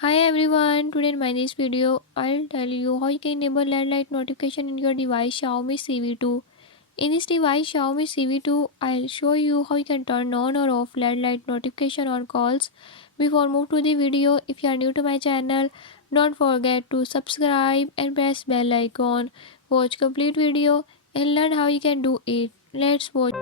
Hi everyone, today in my this video I'll tell you how you can enable LED light notification in your device Xiaomi CV2. In this device Xiaomi CV2, I'll show you how you can turn on or off LED light notification on calls. Before move to the video, if you are new to my channel, don't forget to subscribe and press bell icon. Watch complete video and learn how you can do it. Let's watch.